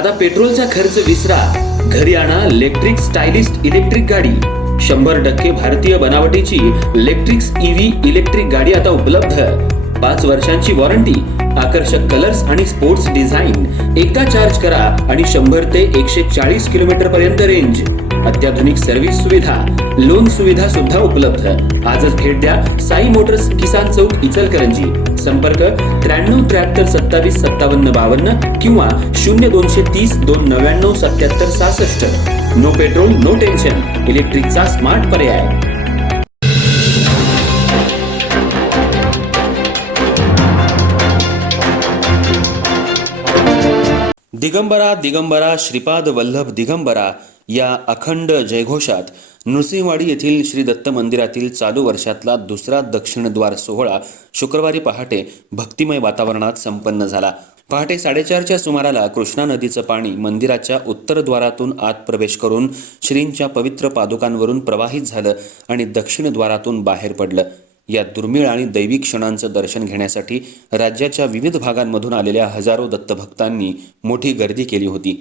आता पेट्रोलचा खर्च विसरा, घरी आणा इलेक्ट्रिक स्टायलिस्ट इलेक्ट्रिक गाडी। 100% भारतीय बनावटीची इलेक्ट्रिक्स ईव्ही इलेक्ट्रिक गाडी आता उपलब्ध। 5 वर्षांची वॉरंटी, आकर्षक कलर्स आणि स्पोर्ट्स डिझाइन। एकदा चार्ज करा आणि 100 ते 140 किलोमीटर पर्यंत रेंज। अत्याधुनिक सर्व्हिस सुविधा, लोन सुविधा सुद्धा उपलब्ध। आजच भेट द्या साई मोटर्स, किसान चौक, इचलकरंजी। संपर्क 93 73 27 57 52 किंवा 0230 299 77 66। नो पेट्रोल नो टेन्शन, इलेक्ट्रिकचा स्मार्ट पर्याय। दिगंबरा दिगंबरा श्रीपाद वल्लभ दिगंबरा या अखंड जयघोषात नृसिंहवाडी येथील श्री दत्त मंदिरातील चालू वर्षातला दुसरा दक्षिणद्वार सोहळा शुक्रवारी पहाटे भक्तिमय वातावरणात संपन्न झाला। पहाटे 4:30च्या सुमाराला कृष्णा नदीचं पाणी मंदिराच्या उत्तर द्वारातून आत प्रवेश करून श्रींच्या पवित्र पादुकांवरून प्रवाहित झालं आणि दक्षिण द्वारातून बाहेर पडलं। या दुर्मिळ आणि दैवी क्षणांचं दर्शन घेण्यासाठी राज्याच्या विविध भागांमधून आलेल्या हजारो दत्तभक्तांनी मोठी गर्दी केली होती।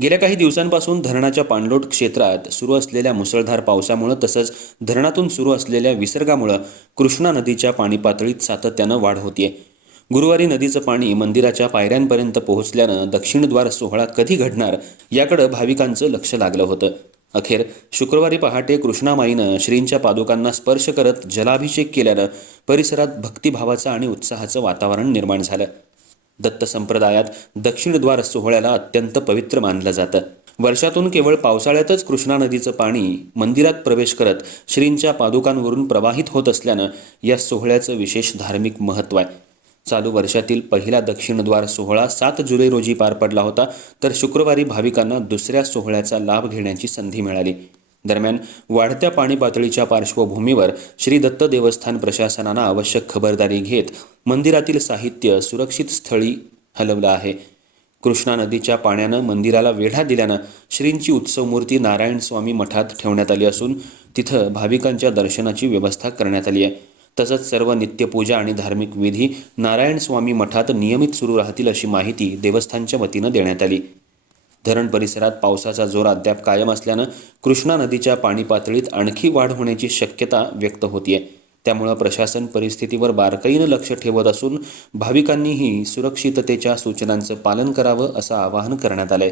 गेल्या काही दिवसांपासून धरणाच्या पाणलोट क्षेत्रात सुरू असलेल्या मुसळधार पावसामुळे तसंच धरणातून सुरू असलेल्या विसर्गामुळे कृष्णा नदीच्या पाणी पातळीत सातत्यानं वाढ होतीये। गुरुवारी नदीचं पाणी मंदिराच्या पायऱ्यांपर्यंत पोहोचल्यानं दक्षिणद्वार सोहळा कधी घडणार याकडे भाविकांचं लक्ष लागलं होतं। अखेर शुक्रवारी पहाटे कृष्णामाईनं श्रींच्या पादुकांना स्पर्श करत जलाभिषेक केल्यानं परिसरात भक्तिभावाचं आणि उत्साहाचं वातावरण निर्माण झालं। दत्त संप्रदायात दक्षिणद्वार सोहळ्याला अत्यंत पवित्र मानलं जातं। वर्षातून केवळ पावसाळ्यातच कृष्णा नदीचं पाणी मंदिरात प्रवेश करत श्रींच्या पादुकांवरून प्रवाहित होत असल्यानं या सोहळ्याचं विशेष धार्मिक महत्त्व आहे। चालू वर्षातील पहिला दक्षिणद्वार सोहळा 7 जुलै रोजी पार पडला होता, तर शुक्रवारी भाविकांना दुसऱ्या सोहळ्याचा लाभ घेण्याची संधी मिळाली। दरम्यान वाढत्या पाणी पातळीच्या पार्श्वभूमीवर श्री दत्त देवस्थान प्रशासनानं आवश्यक खबरदारी घेत मंदिरातील साहित्य सुरक्षित स्थळी हलवलं आहे। कृष्णा नदीच्या पाण्यानं मंदिराला वेढा दिल्यानं श्रींची उत्सव मूर्ती नारायण स्वामी मठात ठेवण्यात आली असून तिथं भाविकांच्या दर्शनाची व्यवस्था करण्यात आली आहे। तसंच सर्व नित्यपूजा आणि धार्मिक विधी नारायण स्वामी मठात नियमित सुरू राहतील अशी माहिती देवस्थानच्या वतीनं देण्यात आली। धरण परिसरात पावसाचा जोर अद्याप कायम असल्यानं कृष्णा नदीच्या पाणी पातळीत आणखी वाढ होण्याची शक्यता व्यक्त होतीये। त्यामुळे प्रशासन परिस्थितीवर बारकाईनं लक्ष ठेवत असून भाविकांनीही सुरक्षिततेच्या सूचनांचं पालन करावं असं आवाहन करण्यात आलंय।